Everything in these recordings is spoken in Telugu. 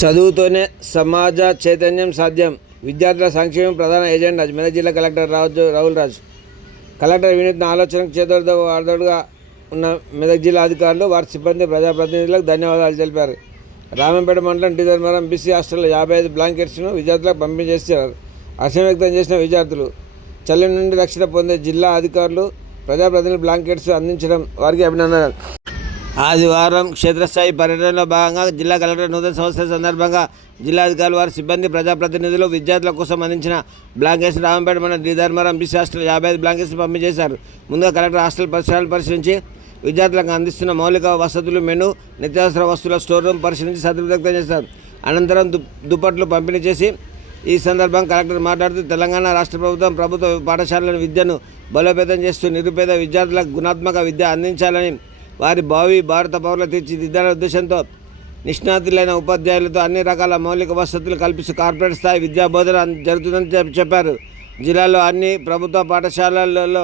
చదువుతోనే సమాజ చైతన్యం సాధ్యం. విద్యార్థుల సంక్షేమం ప్రధాన ఏజెండా. మెదక్ జిల్లా కలెక్టర్ రాజు రాహుల్ రాజు. కలెక్టర్ వినూత్న ఆలోచనకు చేదోడు వాదోడుగా ఉన్న మెదక్ జిల్లా అధికారులు వారి సిబ్బంది ప్రజాప్రతినిధులకు ధన్యవాదాలు తెలిపారు. రామంపేట మండలం డిజర్మరం బీసీ హాస్టల్లో యాభై ఐదు బ్లాంకెట్స్ను విద్యార్థులకు పంపిణీ చేశారు హర్షం వ్యక్తం చేసిన విద్యార్థులు చలి నుండి రక్షణ పొందే జిల్లా అధికారులు ప్రజాప్రతినిధులు బ్లాంకెట్స్ అందించడం వారికి అభినందనలు. ఆదివారం క్షేత్రస్థాయి పర్యటనలో భాగంగా జిల్లా కలెక్టర్ నూతన సంవత్సర సందర్భంగా జిల్లాధికారులు వారి సిబ్బంది ప్రజాప్రతినిధులు విద్యార్థుల కోసం అందించిన బ్లాంకెట్స్ రామంపేట మన డి ధర్మవరం బీసీ హాస్టల్ యాభై ఐదు బ్లాంకెట్స్ పంపిణీ చేశారు. ముందుగా కలెక్టర్ హాస్టల్ పరిసరాలు పరిశీలించి విద్యార్థులకు అందిస్తున్న మౌలిక వసతులు మెను నిత్యావసర వస్తువుల స్టోర్ రూమ్ పరిశీలించి సంతృప్తి వ్యక్తం చేశారు. అనంతరం దు దుప్పట్లు పంపిణీ చేసి ఈ సందర్భంగా కలెక్టర్ మాట్లాడుతూ తెలంగాణ రాష్ట్ర ప్రభుత్వం ప్రభుత్వ పాఠశాలల విద్యను బలోపేతం చేస్తూ నిరుపేద విద్యార్థులకు గుణాత్మక విద్య అందించాలని వారి భావి భారత పౌరులు తీర్చిదిద్దాల ఉద్దేశంతో నిష్ణాతులైన ఉపాధ్యాయులతో అన్ని రకాల మౌలిక వసతులు కల్పిస్తూ కార్పొరేట్ స్థాయి విద్యా బోధన జరుగుతుందని చెప్పారు. జిల్లాలో అన్ని ప్రభుత్వ పాఠశాలలలో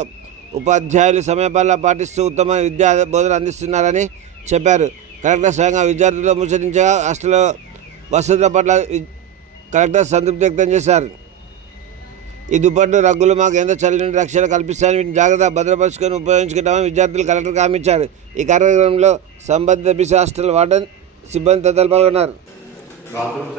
ఉపాధ్యాయులు సమయపాలన పాటిస్తూ ఉత్తమ విద్యా బోధన అందిస్తున్నారని చెప్పారు. కలెక్టర్ స్వయంగా విద్యార్థులతో ముచ్చరించగా హాస్టల్ వసతుల పట్ల కలెక్టర్ సంతృప్తి వ్యక్తం చేశారు. ఈ దుప్పట్లు రగ్గులు మాకు ఎంతో చల్లని రక్షణ కల్పిస్తాయని వీటిని జాగ్రత్త భద్రపరుచుకొని ఉపయోగించుకుంటామని విద్యార్థులు కలెక్టర్ హామీచ్చారు ఈ కార్యక్రమంలో సంబంధిత బిసి హాస్టల్ వార్డెన్ సిబ్బంది తదితరులు పాల్గొన్నారు. బాత్రూమ్స్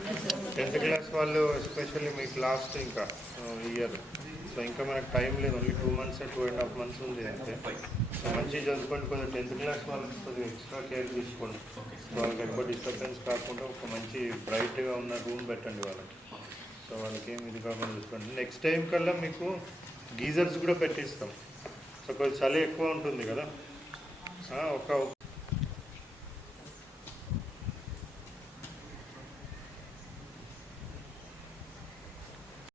టెన్త్ క్లాస్ వాళ్ళు ఎస్పెషల్లీ మీకు లాస్ట్ ఇంకా ఇయర్ సో ఇంకా మనకు టైం లేదు only two months two and half months ఉంది అంతే. సో మంచిగా చదువుకోండి కొంచెం టెన్త్ క్లాస్ వాళ్ళకి కొద్దిగా ఎక్స్ట్రా కేర్ తీసుకోండి. సో వాళ్ళకి ఎక్కువ డిస్టర్బెన్స్ కాకుండా ఒక మంచి బ్రైట్గా ఉన్న రూమ్ పెట్టండి వాళ్ళకి. సో వాళ్ళకి ఏమి ఇది కాకుండా చూసుకోండి. నెక్స్ట్ టైం కల్లా మీకు గీజర్స్ కూడా పెట్టిస్తాం. సో కొంచెం చలి ఎక్కువ ఉంటుంది కదా. ఒక